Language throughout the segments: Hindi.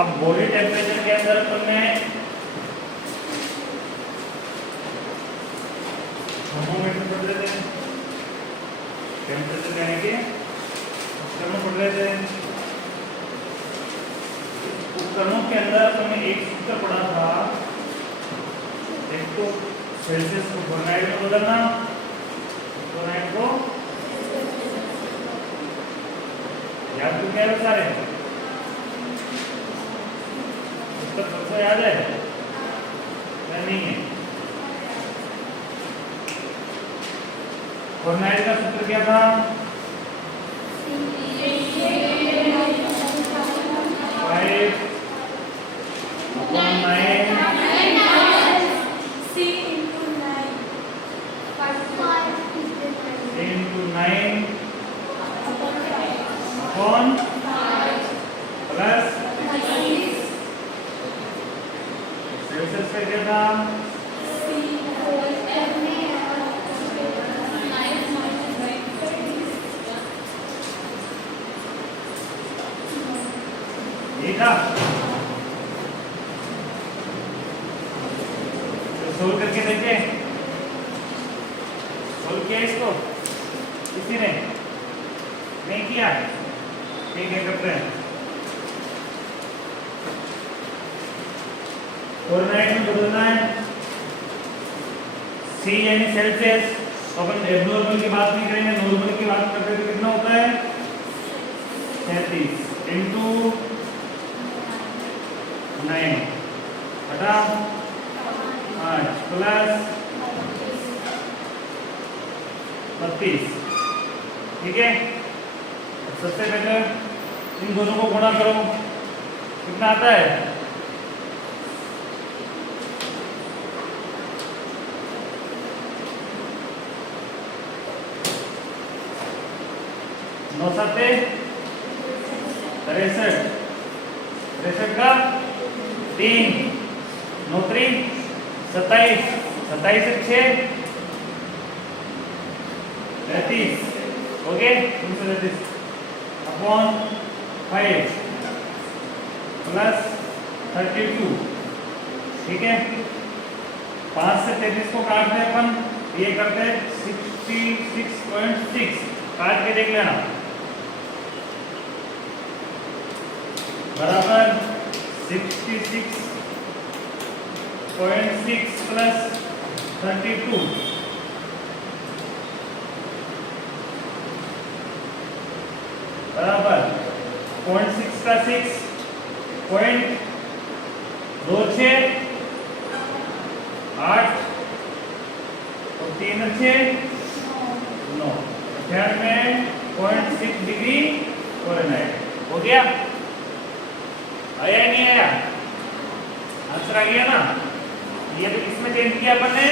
अब बॉडी टेम्परेचर के अंदर अपन ने थर्मोमीटर पढ़ रहे थे, टेम्परेचर यानी कि उपकरण पढ़ रहे थे। उपकरणों के अंदर अपन ने एक सूत्र पढ़ा था, एक तो सेल्सियस को फारेनहाइट में बदलना, फारेनहाइट को याद तो क्या है सारे, उसका सबसे याद है या नहीं है? फारेनहाइट का सूत्र क्या था? 5/9 into 9 upon plus सेल्सियस का क्या था? ये था। तो सोल्व करके देखिए, सोल्व किया इसको किसी ने? नहीं किया? ठीक है, करते हैं। फारेनहाइट में बदलना है, C यानी सेल्सियस। अपन एब्नॉर्मल की बात नहीं करेंगे, नॉर्मल की बात करते हैं। कितना होता है? 33 इंटू 9 बटा 5 प्लस 32। ठीक है, सबसे पहले इन दोनों को गुणा करो, कितना आता है? नौ सत्ते 63, 63 का 3, 9 3 27, 27 से 6 33, ओके, 333 अपॉन 5 प्लस 32। ठीक है, 5 से 33 को काटते हैं अपन, ये करते हैं 66.6, काट के देख लेना, बराबर 66.6 प्लस 32 बराबर 0.6 का 6 0.26 8 और 3 6 9, 98.6 डिग्री फारेनहाइट। हो गया? आया नहीं आया? आंसर आ गया ना? ये तो किसमें चेंज किया अपन ने?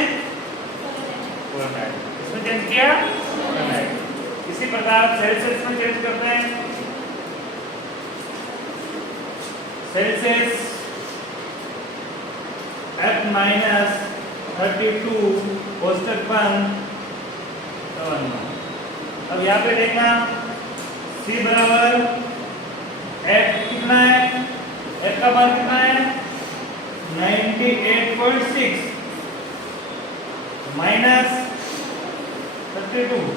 फारेनहाइट। इसमें चेंज किया फारेनहाइट। इसी प्रकार सेल्सियस में चेंज करते हैं। सेल्सियस F-32 कोष्टक 1 अब यहाँ पे देखना, C बराबर F कितना है? F का मान कितना है? 98.6 माइनस 32।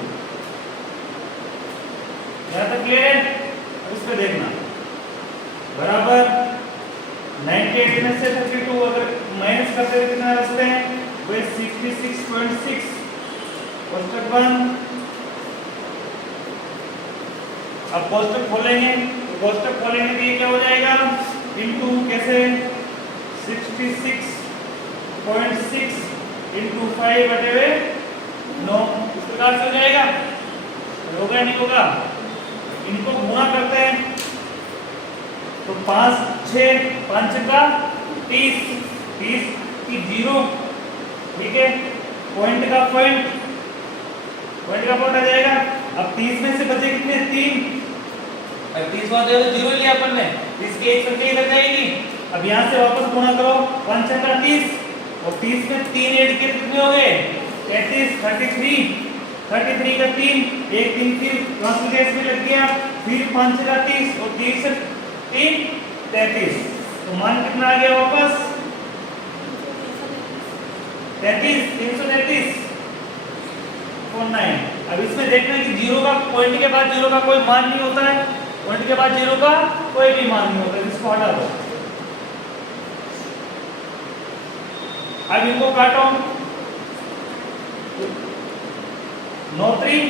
यहाँ तक क्लियर है? इस पे देखना, बराबर 98 में से 32 अगर माइनस करते हुए कितना बचते हैं? वही 66.6 कोष्टक 1। अब कोष्टक खोलेंगे, तो कोष्टक खोलेंगे तो ये क्या हो जाएगा? इनटू कैसे? 66.6 इंटू 5/9 इस प्रकार से हो जाएगा। होगा नहीं होगा? इनको गुणा करते हैं तो 5 6 5 का 30 30 की 0। ठीक है, पॉइंट का पॉइंट आ जाएगा। अब 30 में से बचे कितने? 3। अब 30 वाले तो 0 लिया अपन ने, इसके एक संख्या इधर जाएगी। अब यहाँ से वापस गुणा करो, 5 का 30 और 30 में 3 ऐड किए कितने हो गए? 33 33 का 3 एक 3 फिर ट्रांसपोर्टेशन में लग गया, फिर 5 का 30 और 30 से 3 33। तो मान कितना आ गया वापस 33, 333 49। अब इसमें देखना है कि जीरो का पॉइंट के बाद जीरो का कोई मान नहीं होता है, पॉइंट के बाद जीरो का कोई भी मान नहीं होता है, इसको हटा दो। अब इनको काटो, 9 3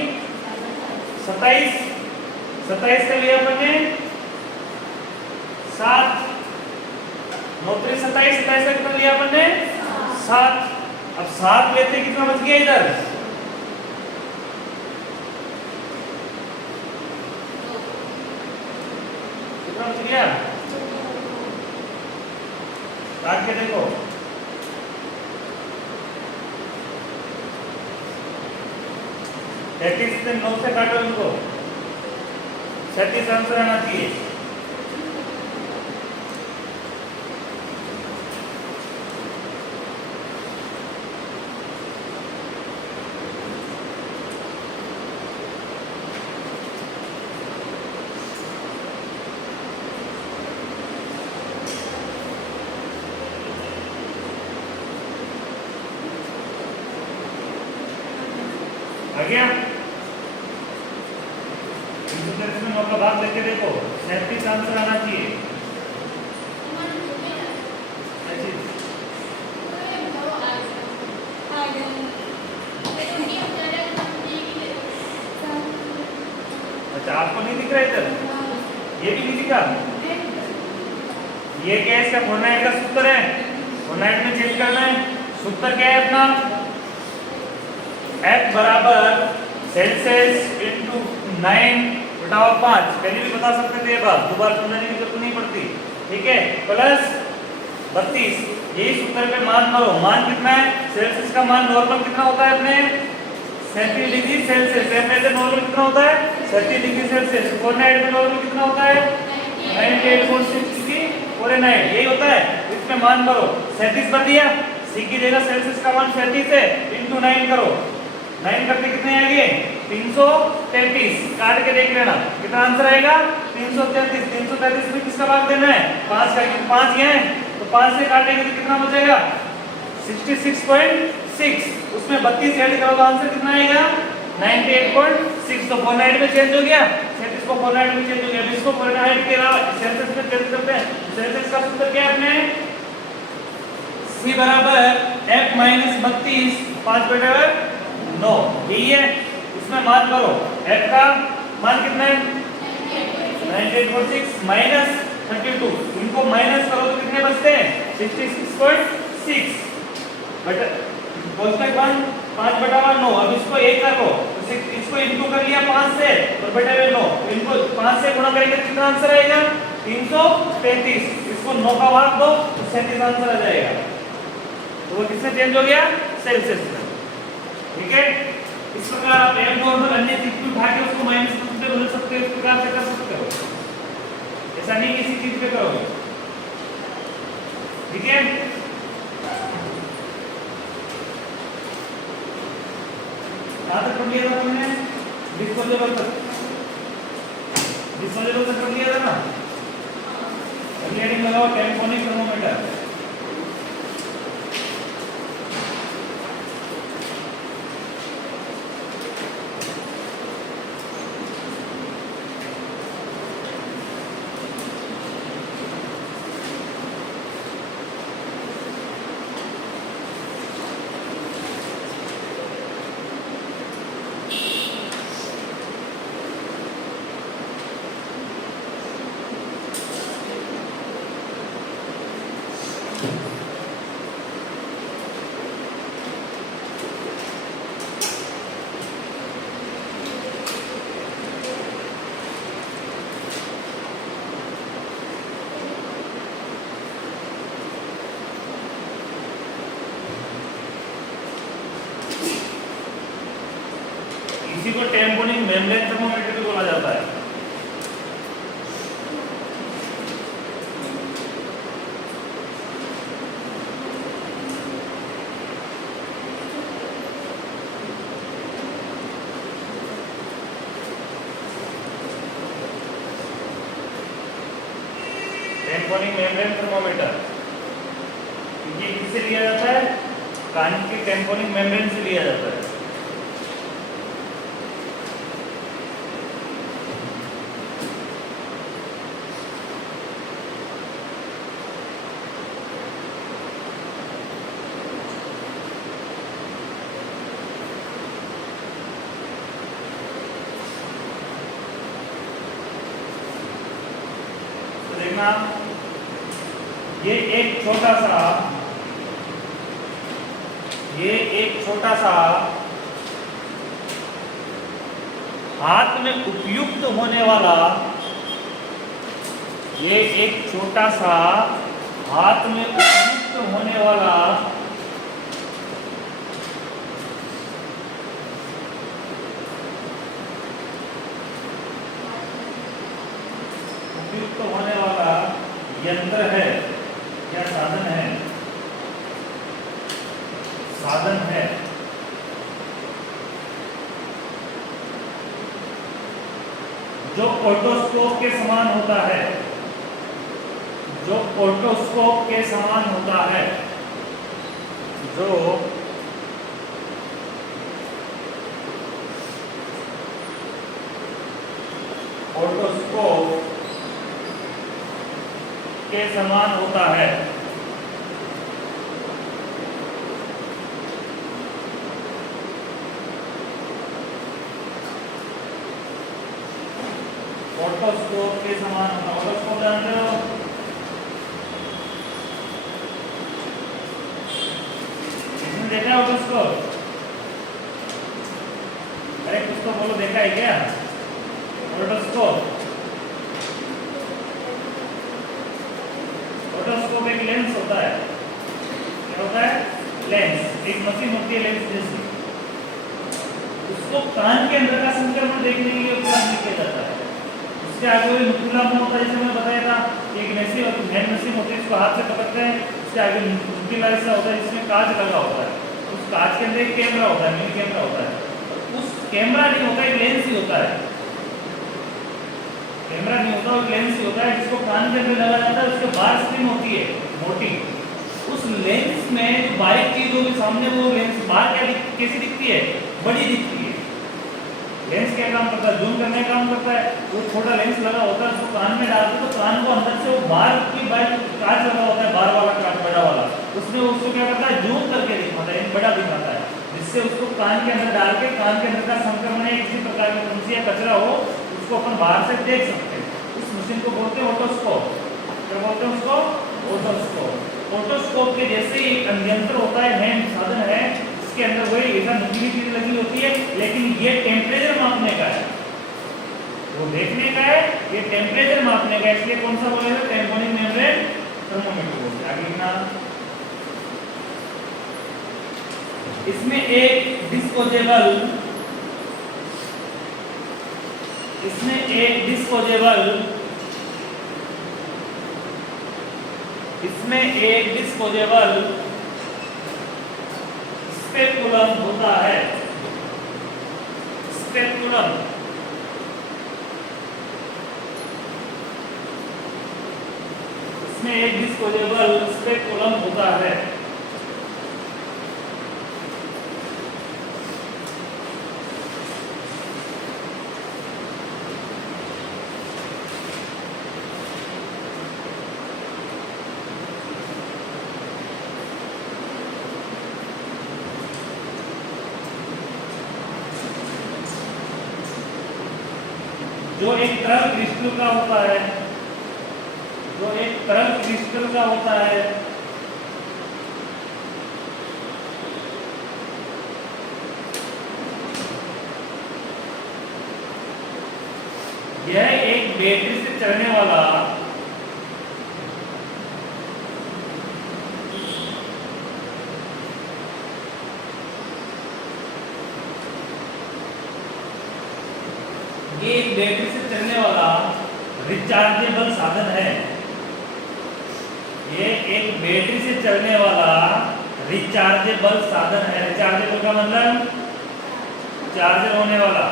27, 27 का लिया अपन ने 7, 9 3 27, 27 का कितना लिया अपन ने 7। अब 7 लेते कितना बच गया इधर, कितना बच गया, काट के देखो, 33 से 9 से काटो इनको, 37 आंसर आना चाहिए। आ गया, 333 में 9 का भाग लेके देखो, 37 आंसर आना चाहिए। अच्छा आपको नहीं दिख रहा इधर, ये भी नहीं दिखा, ये क्या है, इसका फोर्टनाइट का सूत्र है, फोर्टनाइट में चेंज करना है। सूत्र क्या है अपना, F बराबर सेल्सियस इंटू 9/5, पहले भी बता सकते थे, ये बात दोबारा समझने की जरूरत नहीं पड़ती, ठीक है, प्लस 32, यही सूत्र पे मान मारो, मान कितना है, सेल्सियस का मान नॉर्मल कितना होता है अपने 37 डिग्री सेल्सियस, टेम्परेचर नॉर्मल कितना होता है 30 डिग्री सेल्सियस, फोर्टनाइट में नॉर्मल कितना होता है 98.6 डिग्री फ़ारेनहाइट, यही होता है। इसमें मान करो 37 कर दिया, सी की जगह सेल्सियस का मान 37 है, इंटू 9 करो, 9 करते कितने आएंगे 333, काट के देख लेना कितना आंसर आएगा 333। 333 में किसका भाग देना है 5 का, 5 ये है तो 5 से काटेंगे तो कितना बचेगा 66.6, उसमें 32 ऐड करो तो आंसर कितना आएगा 98.6। तो फ़ारेनहाइट में चेंज हो गया, 37 को फ़ारेनहाइट में चेंज हो गया, इसको फ़ारेनहाइट के अलावा सेल्सियस में चेंज करते हैं। सेल्सियस का सूत्र क्या है अपने, C बराबर F माइनस 32 5/9, यही है। इसमें मान करो, F का मान कितना है 98.6 माइनस 32, इनको माइनस करो तो कितने बचते हैं 66.6 बट कोष्टक 1 5/9। अब इसको 1 कर लो, इसको इनटू कर लिया 5 से और बटे में 9, इनको 5 से गुणा करेंगे तो कितना आंसर आएगा 333, इसको 9 का भाग दो तो 37 आंसर आ जाएगा। तो वो किससे चेंज हो गया सेल्सियस में, ठीक है। इस प्रकार आप एम नॉर्मल अन्य चीज को उठा के उसको माइनस में बदल सकते हो, इस प्रकार से कर सकते हो, ऐसा नहीं किसी चीज पे करोगे, ठीक है। कहाँ तक कर लिया था तुमने, डिस्पोजेबल तक, डिस्पोजेबल तक कर लिया था ना। हेडिंग लगाओ टेम्पोनिक थर्मोमीटर, इसी को टेम्पोनिक मेम्ब्रेन थर्मोमीटर भी बोला जाता है। टेम्पोनिक मेम्ब्रेन थर्मोमीटर, ये किससे लिया जाता है? कान के टेम्पोनिक मेम्ब्रेन से लिया जाता है। देखना, ये एक छोटा सा हाथ में उपयुक्त होने वाला, ये एक छोटा सा हाथ में उपयुक्त होने वाला यंत्र है या साधन है जो ओटोस्कोप के समान होता है, जो ओटोस्कोप के समान होता है, जो ओटोस्कोप के समान होता है। ऑटोस्कोप के समान होता है। ऑटोस्कोप जानते हो? इसमें देखा है ऑटोस्कोप? अरे कुछ तो बोलो, देखा है क्या ऑटोस्कोप? ऑटोस्कोप एक लेंस होता है। क्या होता है? लेंस। एक मशीन होती है लेंस जैसी, उसको कान के अंदर का संक्रमण देखने के लिए उपयोग किया जाता है। उसके आगे वो नुकीला मुंह होता है, जैसे मैंने बताया था, एक नसी होती है, हैंड मशीन होती है, इसको हाथ से पकड़ते हैं, उसके आगे नुकीला हिस्सा होता है जिसमें कांच लगा होता है। उस कांच के अंदर एक कैमरा होता है, मिनी कैमरा होता है। उस कैमरा नहीं होता, एक लेंस ही होता है। कैमरा नहीं होता, एक लेंस ही होता है जिसको कान के अंदर लगा जाता है। उसके बाहर स्क्रीन होती है मोटी। उस लेंस में जो बारीक चीज होगी सामने, वो लेंस बाहर कैसी दिखती है? बड़ी दिखती है। लेंस क्या काम करता है? जूम करने का काम करता है। वो छोटा लेंस लगा होता है, उसको कान में डालते तो कान को अंदर से वो बाहर की कांच लगा होता है, बाहर वाला कांच, बड़ा वाला, उसमें उसको क्या करता है? जूम करके दिखाता है, बड़ा दिखाता है, जिससे उसको कान के अंदर डाल के कान के अंदर का संक्रमण या किसी प्रकार की फंसी या कचरा हो, उसको अपन बाहर से देख सकते हैं। उस मशीन को बोलते हैं ऑटोस्कोप। क्या बोलते हैं उसको? ऑटोस्कोप। ऑटोस्कोप के जैसे ही एक यंत्र होता है, हैंड साधन है, इसके अंदर वही ऐसा नुकीली चीज लगी होती है, लेकिन ये टेम्परेचर मापने का है, वो देखने का है, ये टेम्परेचर मापने का है। इसलिए कौन सा बोलेगा? टेम्पोनिक मेम्ब्रेन थर्मोमीटर बोलते हैं। आगे लिखना, इसमें एक डिस्पोजेबल स्पेकुलम होता है। स्पेकुलम इसमें एक डिस्पोजेबल स्पेकुलम होता है। जो एक तरल क्रिस्टल का होता है, यह एक बैटरी से चलने वाला रिचार्जेबल साधन है। ये एक बैटरी से चलने वाला रिचार्जेबल साधन है। रिचार्जेबल का मतलब चार्ज होने वाला।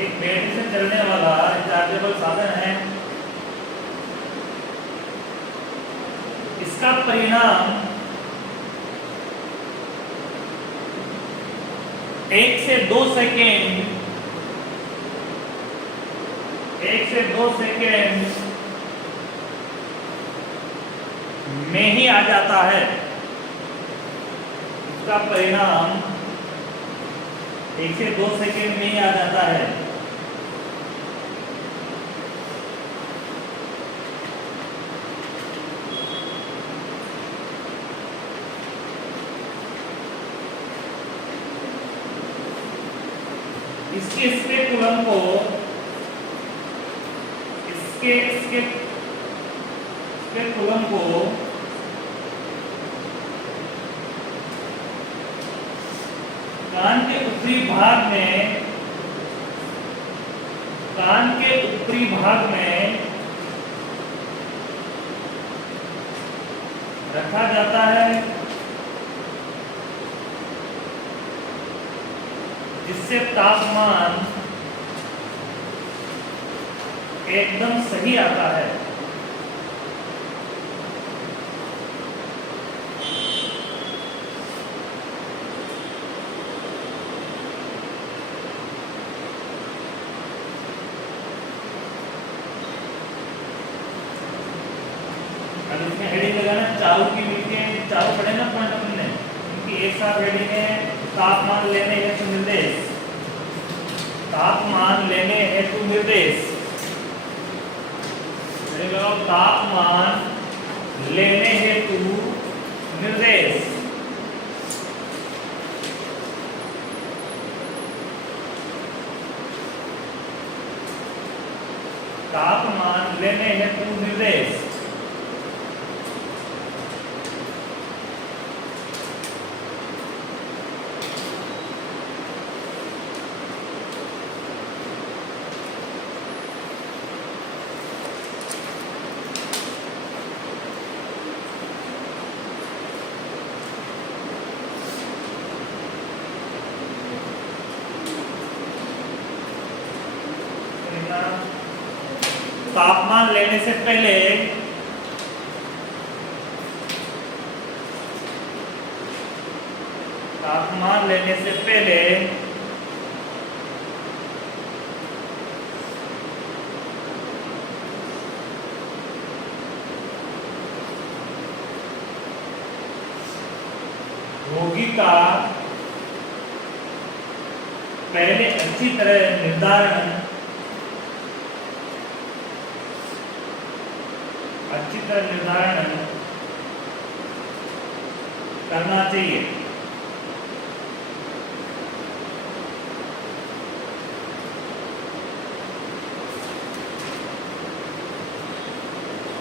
एक बैटरी से चलने वाला रिचार्जेबल साधन है। इसका परिणाम 1 से 2 सेकेंड में ही आ जाता है। इसका परिणाम 1 से 2 सेकेंड में ही आ जाता है। इसके स्पेकुलम को स्पेकुलम को कान के ऊपरी भाग में रखा जाता है, जिससे तापमान एकदम सही आता है। अब इसमें हेडिंग लगाना चालू की विधि है, चालू पढ़े ना पॉइंट अपने, क्योंकि एक साथ हेडिंग है तापमान लेने हेतु निर्देश, तापमान लेने हेतु निर्देश, तापमान लेने हेतु निर्देश। तापमान लेने हेतु निर्देश। तापमान लेने से पहले रोगी का पहले अच्छी तरह निर्धारण करना चाहिए।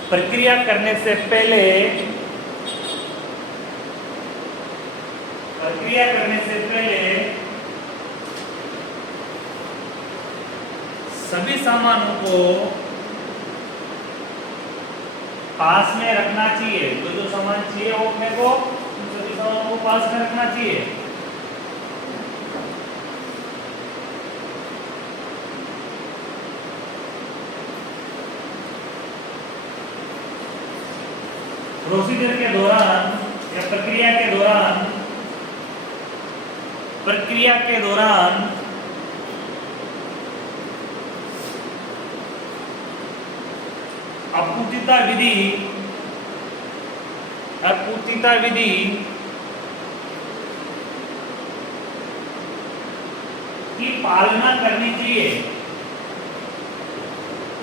प्रक्रिया करने से पहले सभी सामानों को पास में रखना चाहिए। जो सामान चाहिए वो अपने को सभी सामानों को पास में रखना चाहिए। प्रोसीजर के दौरान या प्रक्रिया के दौरान अपूर्तिता विधि की पालना करनी चाहिए।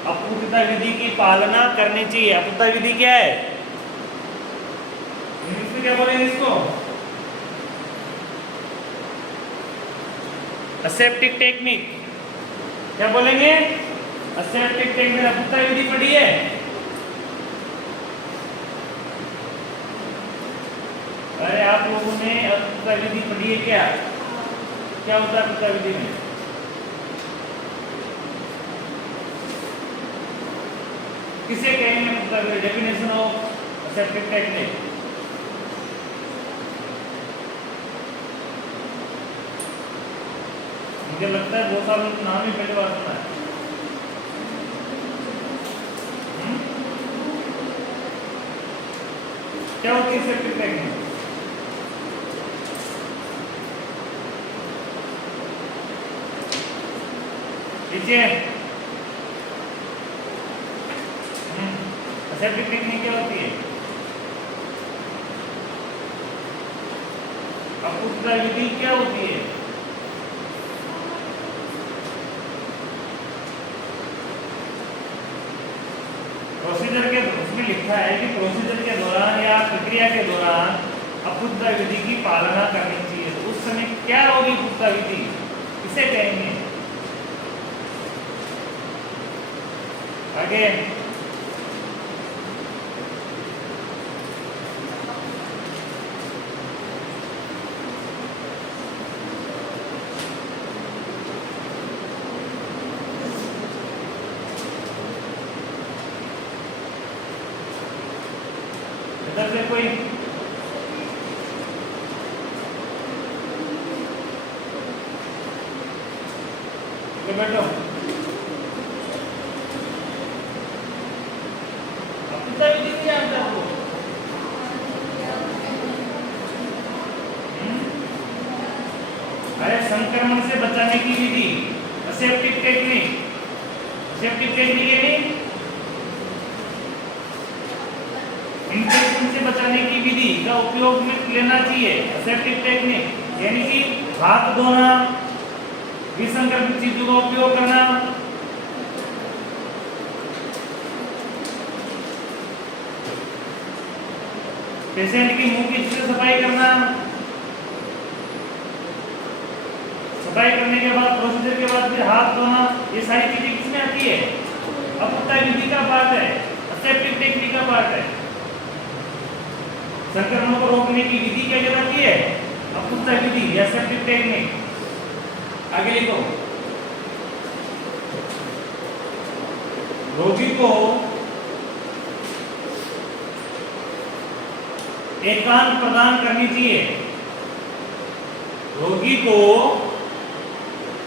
अपूर्तिता विधि की पालना करनी चाहिए। अपूर्तिता विधि क्या है? इंग्लिश में क्या बोलेंगे इसको? Aseptic technique. क्या बोलेंगे? Aseptic technique. अपूर्तिता विधि पढ़ी है? अरे आप लोगों ने अपूर्तिता विधि पढ़ी है क्या? क्या होता है अपूर्तिता विधि में? किसे कहेंगे अपूर्तिता विधि? Definition of aseptic technique. मुझे लगता है बहुत सालों का नाम ही पहली बार सुना है। क्या होती है सेप्टिक टैंक? सेप्टिक टैंक क्या होती है? अपशिष्ट विधि क्या होती है? प्रोसीजर के उसमें लिखा है कि प्रोसीजर के दौरान या प्रक्रिया के दौरान अपशिष्ट विधि की पालना करनी चाहिए। तो उस समय क्या होगी अपशिष्ट विधि, किसे कहेंगे? आगे इधर से कोई बैठो। अरे संक्रमण से बचाने की विधि, असेप्टिक टेक्निक। सेप्टिक टेक्निक है नहीं, इन्फेक्शन से बचाने की विधि का उपयोग में लेना चाहिए असेप्टिक टेक्निक, यानी कि हाथ धोना, विसंक्रमित चीजों का उपयोग करना, पेशेंट की मुंह की से सफाई करना, सफाई करने के बाद प्रोसीजर के बाद फिर हाथ धोना, ये सारी चीजें किसमें आती है? अपशिष्ट विधि का पार्ट है, असेप्टिक टेक्निक का पार्ट है। संक्रमण को रोकने की विधि क्या कहलाती है? अपशिष्ट विधि या असेप्टिक टेक्निक। आगे लिखो। रोगी को एकांत प्रदान करनी चाहिए। रोगी को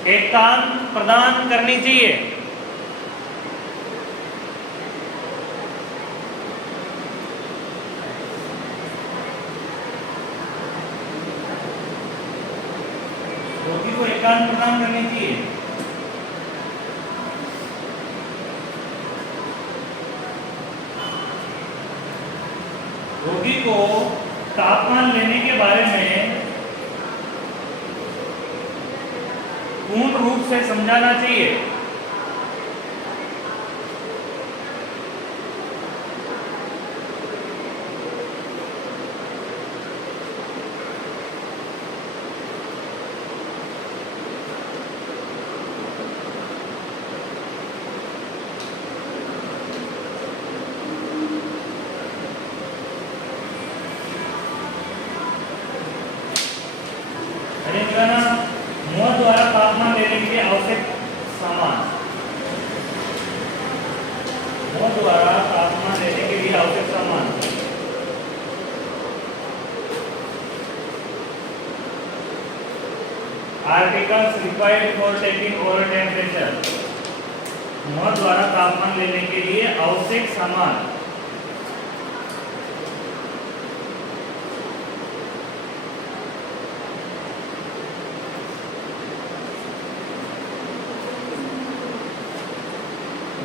एकांत प्रदान करनी चाहिए। रोगी को एकांत प्रदान करनी चाहिए। रोगी को तापमान लेने के बारे में पूर्ण रूप से समझाना चाहिए। मुंह द्वारा तापमान लेने के लिए आवश्यक सामान। मुंह द्वारा तापमान लेने के लिए आवश्यक सामान। Articles required for taking oral temperature. मुंह द्वारा तापमान लेने के लिए आवश्यक सामान।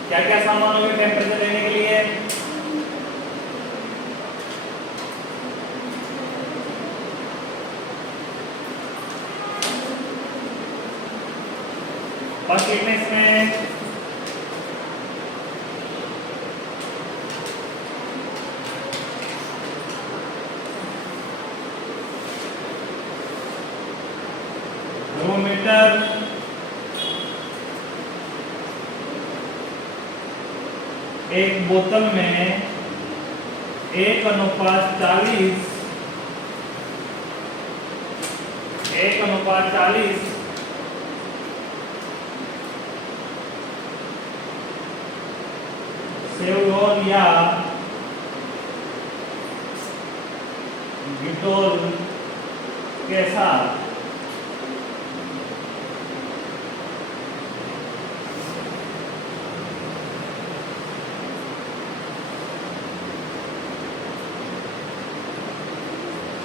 क्या क्या सामान होंगे टेम्परेचर लेने के लिए? फर्स्ट फिटनेस में थर्मोमीटर, एक बोतल में 1:40 सेवडोल या डिटोल के साथ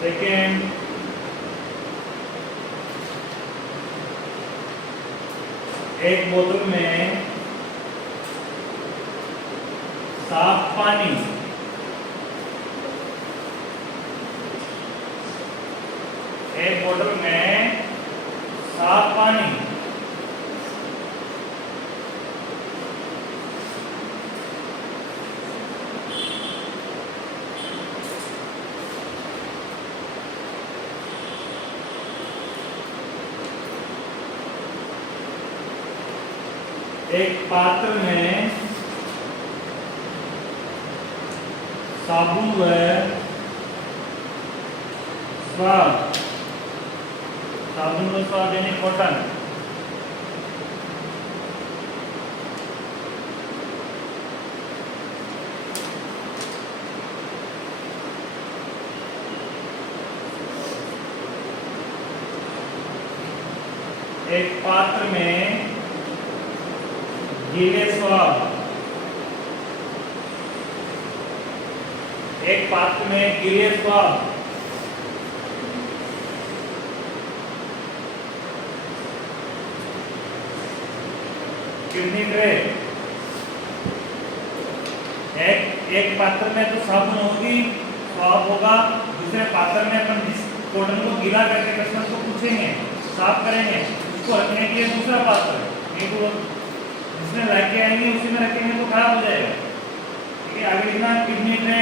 सेकेंड, एक बोतल में साफ पानी, एक बोतल में साफ पानी, एक पात्र में साबुन व स्वाद, साबुन व स्वाद यानी कॉटन, एक पात्र में गीले स्वाद, एक पात्र में गीले स्वाद, किडनी ट्रे, एक पात्र में तो साबुन होगी, स्वाद होगा, दूसरे पात्र में अपन जिस कॉटन को गीला करके कस्टमर को पूछेंगे, साफ करेंगे, उसको रखने के लिए दूसरा पात्र, नहीं तो जिसमें लाके आएंगे उसी में रखेंगे तो खराब हो जाएगा। ठीक है, आगे लिखना kidney tray,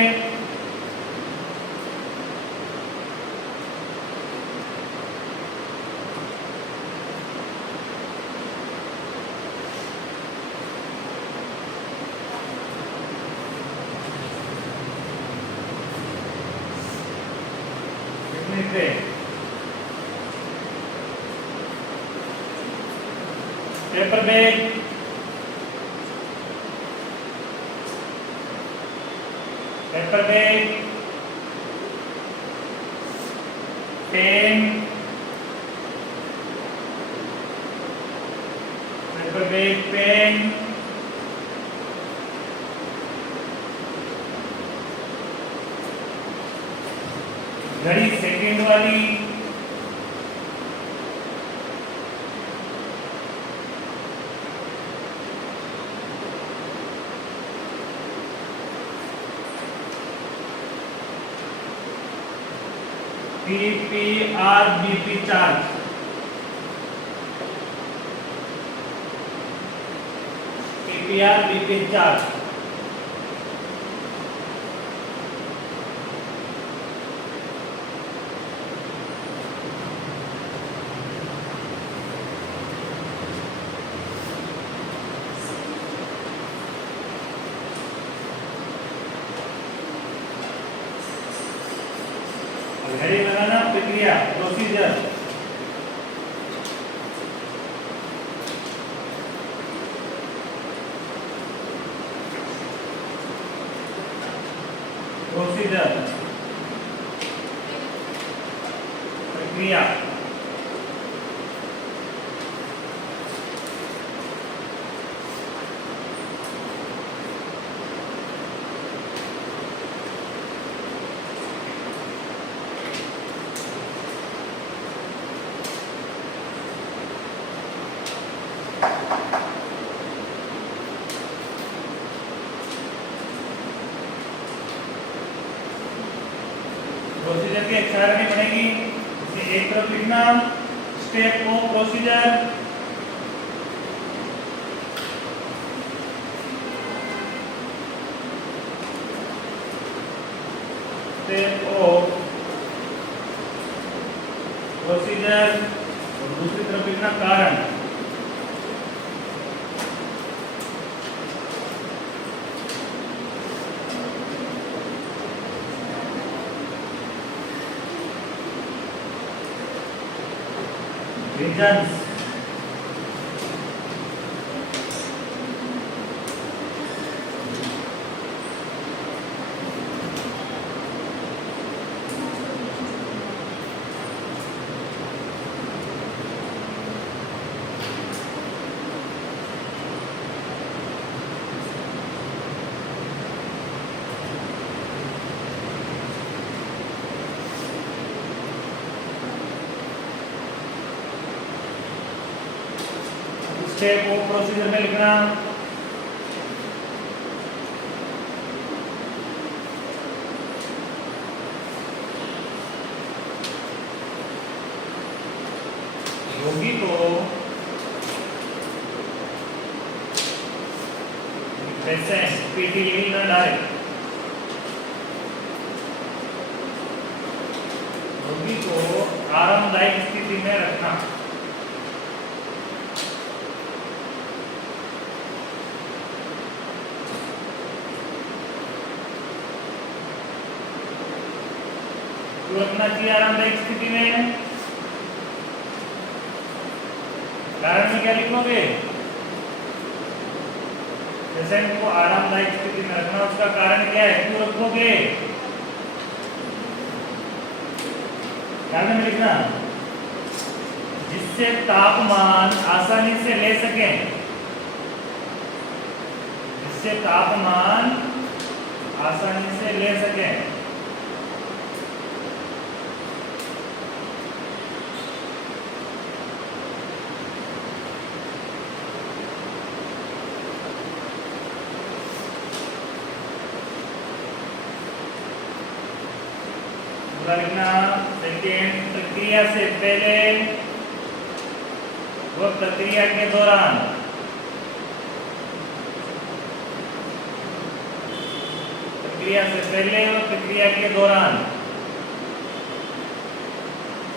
kidney tray, paper bag, paper bag, pen, paper bag, pen, घड़ी सेकंड वाली, PPRBP चार्ज, PPRBP चार्ज, घड़ी लगाना, प्रक्रिया, प्रोसीजर, प्रोसीजर, प्रक्रिया, प्रोसीजर की एक सारणी बनेगी, इसे एक तरफ लिखना, स्टेप ओ प्रोसीजर, स्टेप ओ प्रोसीजर, और दूसरी तरफ लिखना कारण, रीजन्स, स्टेप ऑफ प्रोसीजर में लिखना। रोगी को पेशेंट पीटी लेना डायरेक्ट, रोगी को आरामदायक स्थिति में रखना। क्यों रखना चाहिए आरामदायक स्थिति में? कारण में क्या लिखोगे? पेशेंट को आरामदायक स्थिति में रखना, उसका कारण क्या है, क्यों रखोगे? कारण में लिखना जिससे तापमान आसानी से ले सकें, जिससे तापमान आसानी से ले सकें। लिखना सेकेंड, प्रक्रिया से पहले व प्रक्रिया के दौरान प्रक्रिया से पहले व प्रक्रिया के दौरान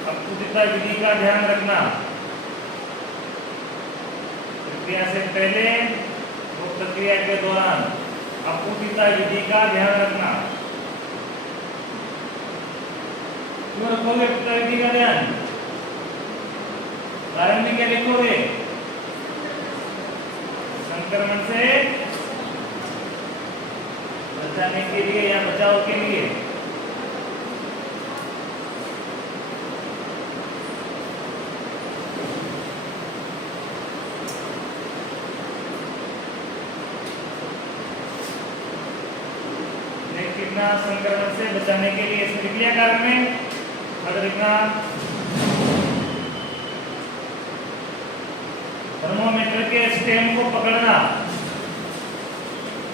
अपशुद्धता विधि का ध्यान रखना। प्रक्रिया से पहले व प्रक्रिया के दौरान अपशुद्धता विधि का ध्यान रखना। क्यों रखोगे विधि का ध्यान? कारण में क्या लिखोगे? संक्रमण से बचाने के लिए या बचाव के लिए। लिखना संक्रमण से बचाने के लिए, इसमें लिख लिया कारण में। लिखना थर्मोमीटर के स्टैंड को पकड़ना,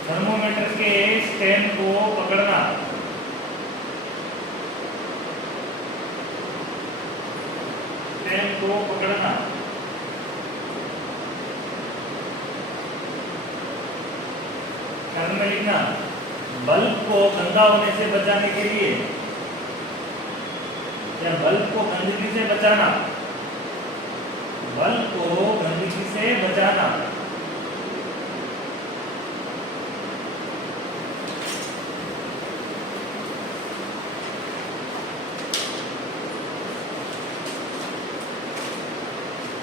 थर्मोमीटर के स्टैंड को पकड़ना। स्टैंड को पकड़ना। कारण में लिखना बल्ब को गंदा होने से बचाने के लिए या बल्ब को गंदगी से बचाना, बल्ब को गंदगी से बचाना।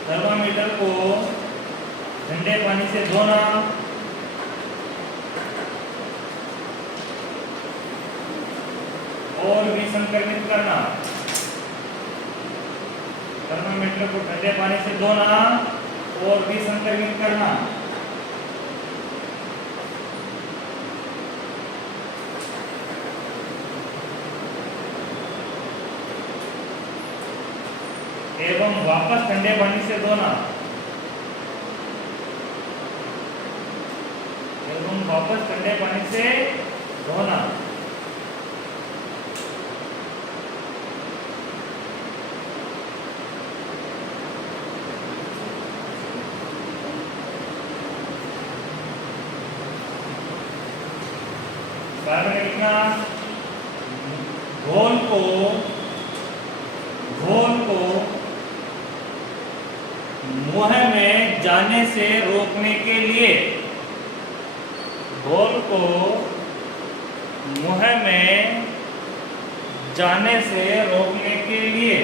थर्मामीटर को ठंडे पानी से धोना, और भी संक्रमित करना। थर्मामीटर को ठंडे पानी से धोना और भी संक्रमित करना। एवं वापस ठंडे पानी से धोना, एवं वापस ठंडे पानी से धोना। कारण लिखना घोल को मुंह में जाने से रोकने के लिए, घोल को मुंह में जाने से रोकने के लिए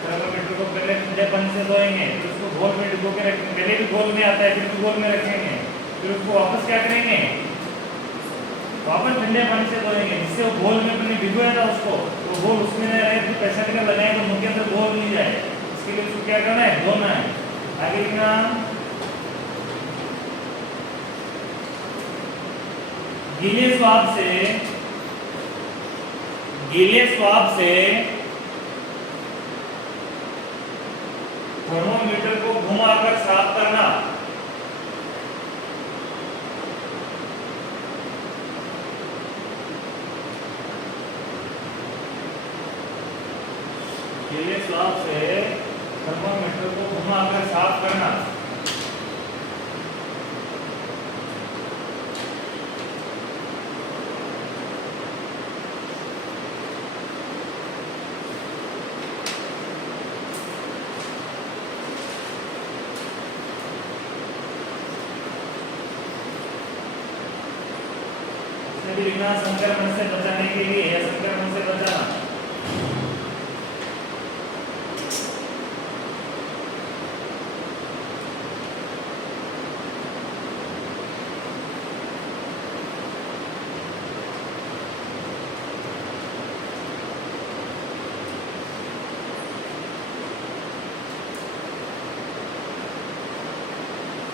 थर्मामीटर को पहले ठंडे पानी से धोएंगे, फिर उसको घोल में डुबो के रखेंगे। पहले भी घोल में आता है, फिर भी घोल में रखेंगे, फिर उसको वापस क्या करेंगे? वापस ठंडे पानी से धोएंगे, जिससे वो घोल में अपने भिगोया था उसको, तो घोल उसमें न रहे, तो पेशेंट का लगाए तो मुंह के अंदर घोल नहीं जाए। इसके लिए उसको क्या करना है? धोना है। आगे लिखना गीले स्वाब से गीले स्वाब से थर्मोमीटर को घुमाकर साफ करना। गीले स्वाब से थर्मोमीटर को घुमाकर साफ करना। भी लिखना संक्रमण से बचाने के लिए या संक्रमण से बचाना।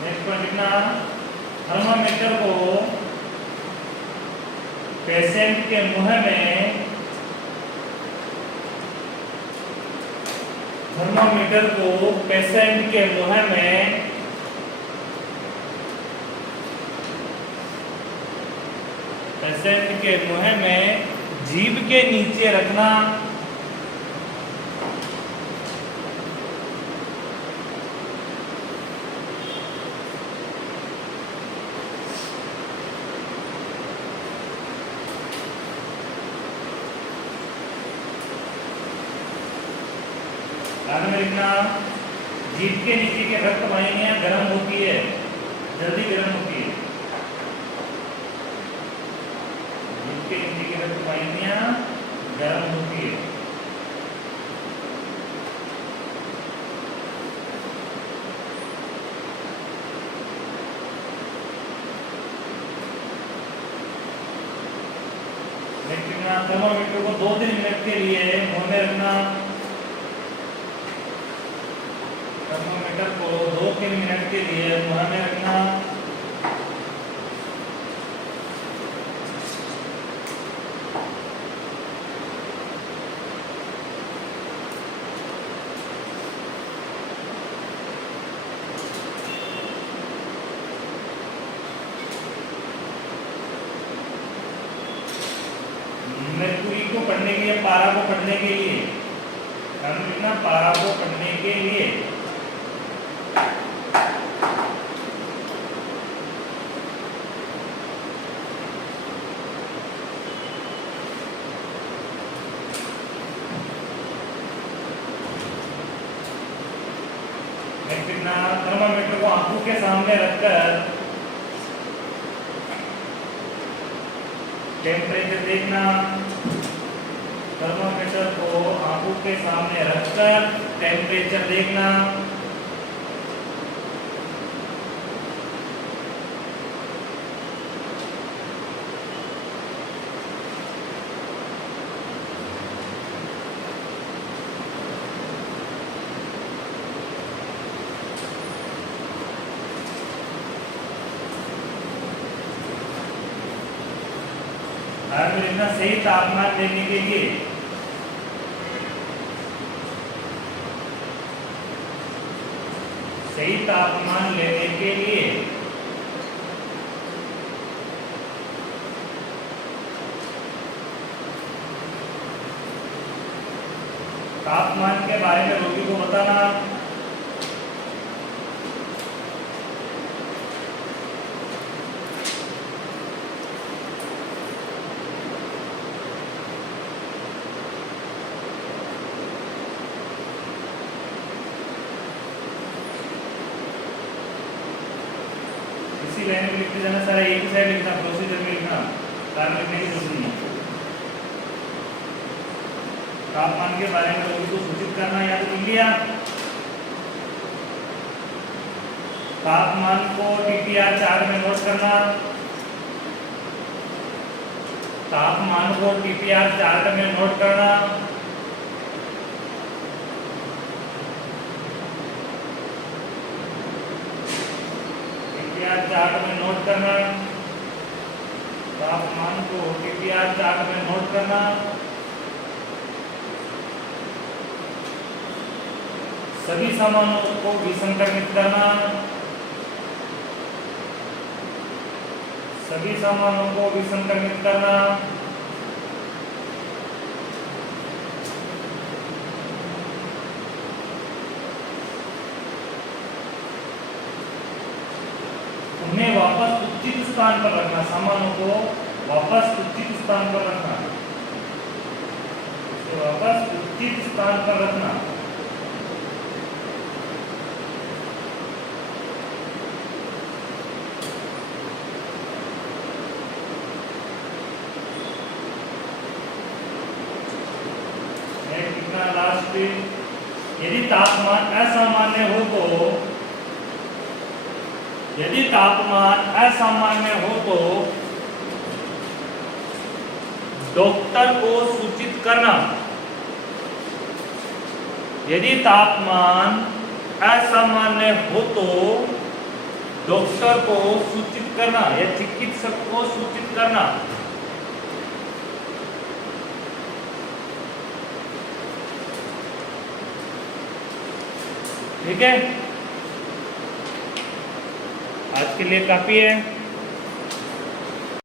नेक्स्ट पॉइंट लिखना थर्मामीटर को पेशेंट के मुंह में थर्मामीटर को पेशेंट के मुंह में पेशेंट के मुंह में जीभ के नीचे रखना। आगे में लिखना जीभ के नीचे के रक्त वाहिनियां गर्म होती है, जल्दी गर्म होती है। जीभ के नीचे की रक्त वाहिनियां गर्म होती है। नेक्स्ट लिखना थर्मामीटर को 2-3 मिनट के लिए मुंह में रखना। थर्मामीटर को 2-3 मिनट के लिए मुंह में रखना। मर्क्यूरी को पढ़ने के लिए, पारा को पढ़ने के लिए लिखना, पारा को पढ़ने के लिए थर्मामीटर को आंखों के सामने रखकर टेम्परेचर देखना। थर्मामीटर को आंखों के सामने रखकर टेम्परेचर देखना। लिखना सही तापमान लेने के लिए सही तापमान लेने के लिए तापमान के बारे में रोगी को बताना। इसी लाइन में लिखते जाना, सारा एक ही साइड लिखना, प्रोसीजर में लिखना, कारण लिखने की जरूरत नहीं है। तापमान के बारे में रोगी को सूचित करना, याद कर लिया। तापमान को टीपीआर चार्ट में नोट करना। तापमान को टीपीआर चार्ट में नोट करना। टीपीआर चार्ट में नोट करना। तापमान को टीपीआर चार्ट में नोट करना। सभी सामानों को विसंक्रमित करना, सभी सामानों को विसंक्रमित करना, उन्हें वापस उचित स्थान पर रखना, सामानों को वापस उचित स्थान पर रखना, वापस उचित स्थान पर रखना। लास्ट, यदि तापमान असामान्य हो तो, यदि तापमान असामान्य हो तो डॉक्टर को सूचित करना, यदि तापमान असामान्य हो तो डॉक्टर को सूचित करना या चिकित्सक को सूचित करना। ठीक है, आज के लिए काफी है।